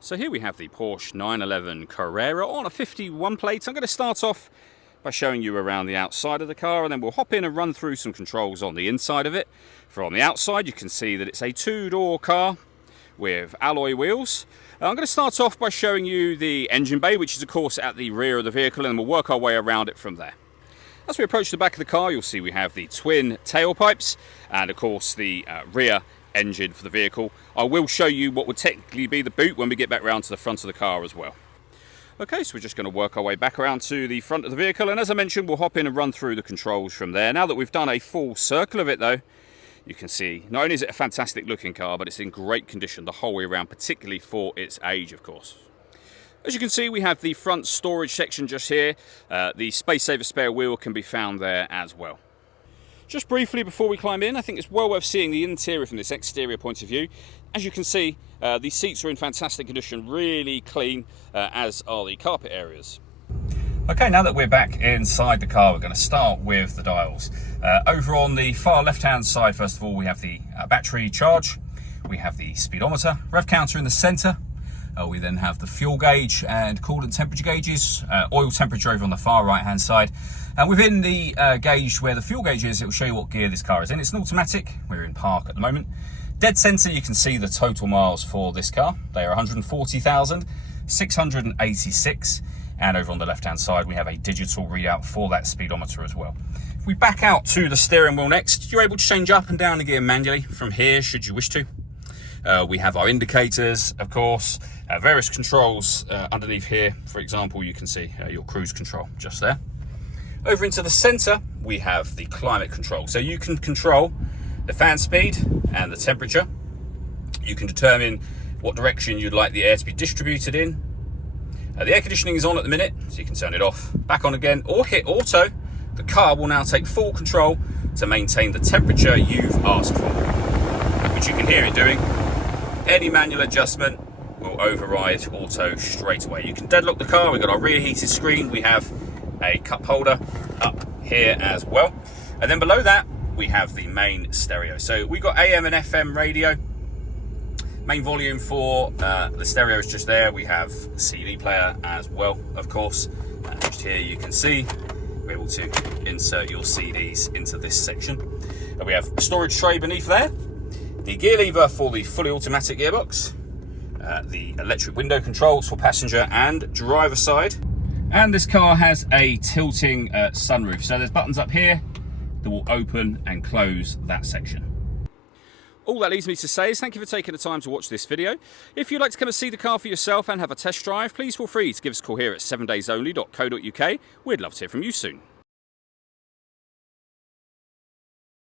So here we have the Porsche 911 Carrera on a 51 plate. I'm going to start off by showing you around the outside of the car, and then we'll hop in and run through some controls on the inside of it. From the outside you can see that it's a two-door car with alloy wheels. I'm going to start off by showing you the engine bay, which is of course at the rear of the vehicle, and we'll work our way around it from there. As we approach the back of the car, you'll see we have the twin tailpipes and of course the rear engine for the vehicle. I will show you what would technically be the boot when we get back round to the front of the car as well. Okay, so we're just going to work our way back around to the front of the vehicle, and as I mentioned, we'll hop in and run through the controls from there. Now that we've done a full circle of it though, you can see not only is it a fantastic looking car, but it's in great condition the whole way around, particularly for its age of course. As you can see, we have the front storage section just here. The space saver spare wheel can be found there as well. Just briefly before we climb in, I think it's well worth seeing the interior from this exterior point of view. As you can see, the seats are in fantastic condition, really clean, as are the carpet areas. Okay, now that we're back inside the car, we're going to start with the dials. Over on the far left-hand side, first of all, we have the battery charge. We have the speedometer, rev counter in the centre. We then have the fuel gauge and coolant temperature gauges, oil temperature over on the far right-hand side. And within the gauge where the fuel gauge is, it will show you what gear this car is in. It's an automatic. We're in park at the moment. Dead centre, you can see the total miles for this car. They are 140,686. And over on the left-hand side, we have a digital readout for that speedometer as well. If we back out to the steering wheel next, you're able to change up and down the gear manually from here, should you wish to. We have our indicators, of course, various controls underneath here. For example, you can see your cruise control just there. Over into the center, we have the climate control. So you can control the fan speed and the temperature. You can determine what direction you'd like the air to be distributed in. The air conditioning is on at the minute, so you can turn it off, back on again, or hit auto. The car will now take full control to maintain the temperature you've asked for, which you can hear it doing. Any manual adjustment will override auto straight away. You can deadlock the car. We've got our rear heated screen. We have a cup holder up here as well. And then below that, we have the main stereo. So we've got AM and FM radio. Main volume for the stereo is just there. We have a CD player as well, of course. Just here you can see we're able to insert your CDs into this section. And we have a storage tray beneath there. The gear lever for the fully automatic gearbox, the electric window controls for passenger and driver side, and this car has a tilting sunroof. So there's buttons up here that will open and close that section. All that leaves me to say is thank you for taking the time to watch this video. If you'd like to come and see the car for yourself and have a test drive, please feel free to give us a call here at 7daysonly.co.uk. We'd love to hear from you soon.